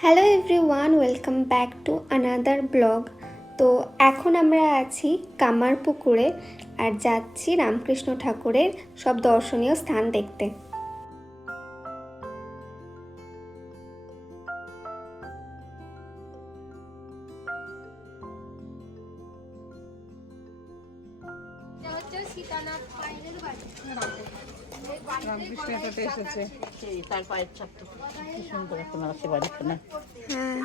Hello everyone welcome back to another blog তো এখন আমরা আছি কামার পুকুরে আর যাচ্ছি রামকৃষ্ণ ঠাকুরের সব দর্শনীয় স্থান দেখতে। সীতানাথ পাইনের বাড়ি। এই রামকৃষ্ণ বাড়িতে এসেছে। তার পায়ের সুন্দর হ্যাঁ।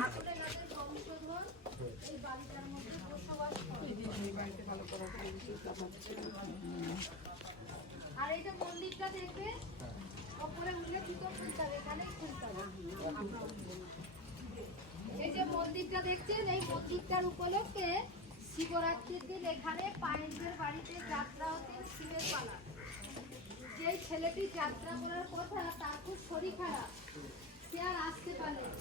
আর এই যে মন্দিরটা দেখবে ওপরে উঠলে জুতো খুলতে হবে এখানেই খুলতে হবে এই যে মন্দিরটা দেখছেন এই মন্দিরটার উপলক্ষে শিবরাত্রির দিন এখানে পায়েসদের বাড়িতে যাত্রা হতেন পালা যেই ছেলেটি যাত্রা করার কথা, তার খুব শরীর খারাপ। সে আর আসতে পারলেন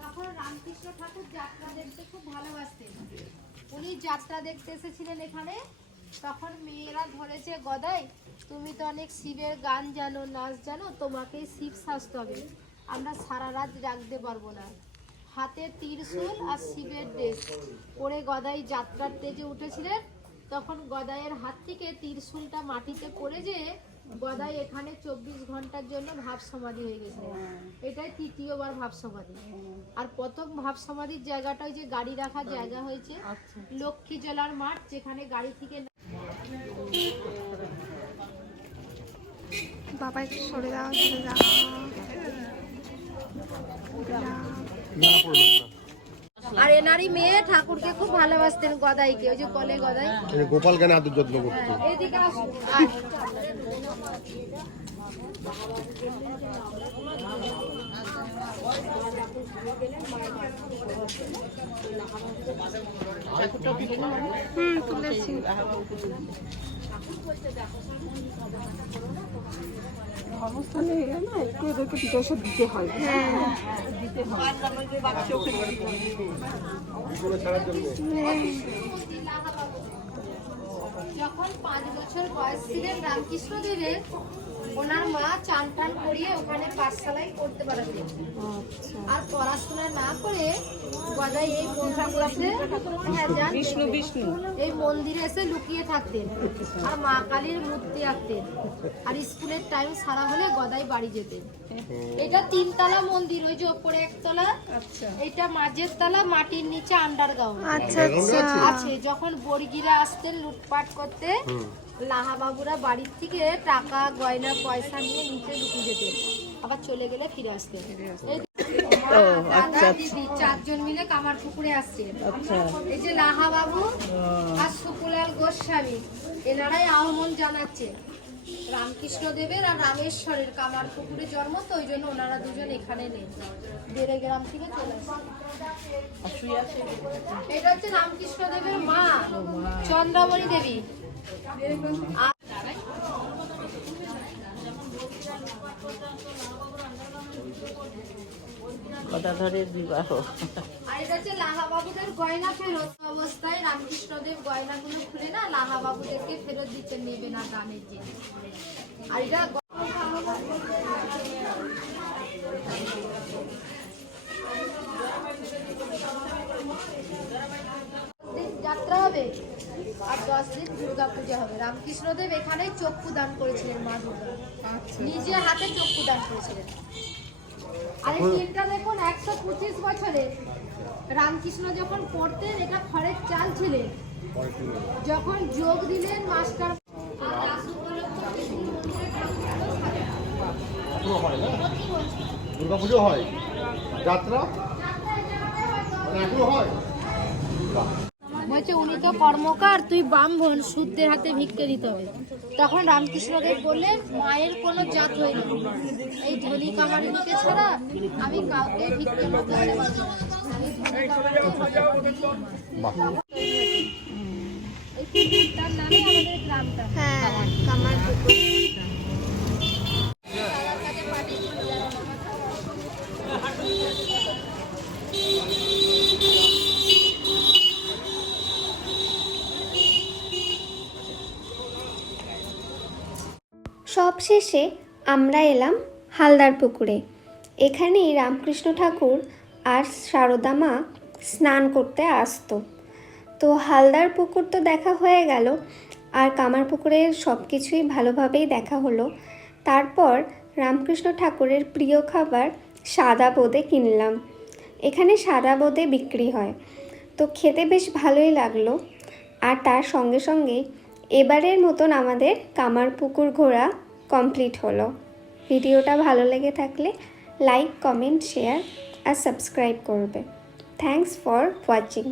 তখন রামকৃষ্ণ ঠাকুর যাত্রা দেখতে খুব ভালোবাসতেন। উনি যাত্রা দেখতে এসেছিলেন এখানে। তখন মেয়েরা ধরেছে গদাই, তুমি তো অনেক শিবের গান জানো, নাচ জানো তোমাকে শিব সাজতে হবে। আমরা সারা রাত রাখতে পারব না। হাতে তীরশূল আর শিবের ড্রেস। পরে গদাই যাত্রার তেজে উঠেছিলেন। তখন গদাইয়ের হাত থেকে তীরশূলটা মাটিতে পড়ে যে গদাই এখানে চব্বিশ ঘণ্টার জন্য ভাব সমাধি হয়ে গেছে। এটাই তৃতীয়বার ভাব সমাধি আর প্রথম ভাব সমাধির জায়গাটা যে গাড়ি রাখার জায়গা হয়েছে লক্ষ্মী জলার মাঠ যেখানে গাড়ি থেকে বাবা একটু সরে দাও সরে দাও। এনারই মেয়ে ঠাকুরকে খুব ভালোবাসতেন গদাইকে ওই যে কলে গদাই গোপাল কেন এত যত্ন করতো এইদিকে আসুন আয়। হুম তুলেছি একটু এদেরকে পিঠাসা দিতে হয় হ্যাঁ যখন পাঁচ বছর বয়স ছিলেন রামকৃষ্ণ দেবের ওনার মা চান টান করিয়ে ওখানে পাঠশালায় করতে পারাতেন আর পড়াশোনা না করে গদাই এই মন্দিরে হ্যাঁ বিষ্ণু বিষ্ণু। এই মন্দিরে এসে লুকিয়ে থাকতেন আর মা কালীর মূর্তি আঁকতেন। আর স্কুলের টাইম সারা হলে গদাই বাড়ি যেতেন। এটা তিনতলা মন্দির ওই যে ওপরে একতলা। আচ্ছা। এটা মাঝের তলা মাটির নিচে আন্ডারগ্রাউন্ড আচ্ছা আচ্ছা। আছে? যখন বর্গিরা আসতেন লুটপাট করতে লাহাবাবুরা বাড়ির থেকে টাকা গয়না পয়সা নিয়ে নিচে লুকিয়ে যেতেন আবার চলে গেলে ফিরে আসতেন ও আচ্ছা দিদি চারজন মিলে কামার পুকুরে আসছেন আচ্ছা। এই যে লাহাবাবু আর সুকুলাল গোস্বামী এনারাই আহ্বান জানাচ্ছে। রামকৃষ্ণ দেবের আর রামেশ্বরের কামার পুকুরে জন্ম তো ওই জন্য ওনারা দুজন এখানে নেই। বেড়ে গ্রাম থেকে চলে আসছে। এটা হচ্ছে রামকৃষ্ণ দেবের মা। চন্দ্রমণি দেবী আর গদাধরের বিবাহ। আর এটা হচ্ছে লাহাবাবুদের গয়না ফেরত অবস্থায় রামকৃষ্ণদেব গয়নাগুলো খুলে না, লাহাবাবুদেরকে ফেরত দিতে নেবে না দানের জন্য আর এটা গ- দিন যাত্রা হবে আর দশ দিন দুর্গা পূজা হবে। রামকৃষ্ণদেব এখানেই চক্ষু দান করেছিলেন মা দুর্গা। নিজে হাতে চক্ষু দান করেছিলেন। আর এই তিনটা দেখুন একশো পঁচিশ বছরে রামকৃষ্ণ যখন পড়তেন এটা খড়ের চাল ছিলেন যখন যোগ দিলেন মাস্টার দুর্গা পুজো হয় যাত্রা? মানে এখনও হয়? বলছে উনি তো কর্মকার তুই ব্রাহ্মণ শুদ্ধের হাতে ভিক্ষে দিতে হবে। তখন রামকৃষ্ণদেব বললেন মায়ের কোনো জাত না। এই ধনী কামারিকে ছাড়া আমি কাউকে ভিক্ষে করতে পারব পুকুরটার নামে আমাদের গ্রামটা। হ্যাঁ কামার পুকুর সবশেষে আমরা এলাম হালদার পুকুরে। এখানেই রামকৃষ্ণ ঠাকুর আর সারদা মা স্নান করতে আসতো। তো হালদার পুকুর তো দেখা হয়ে গেল, আর কামার পুকুরের সব কিছুই ভালোভাবেই দেখা হলো। তারপর রামকৃষ্ণ ঠাকুরের প্রিয় খাবার সাদা বোঁদে কিনলাম। এখানে সাদা বোঁদে বিক্রি হয়। তো খেতে বেশ ভালোই লাগল। আর তার সঙ্গে সঙ্গে এবারের মতন আমাদের কামার পুকুর ঘোরা কমপ্লিট হলো। ভিডিওটা ভালো লেগে থাকলে লাইক কমেন্ট শেয়ার আর সাবস্ক্রাইব করবে। Thanks for watching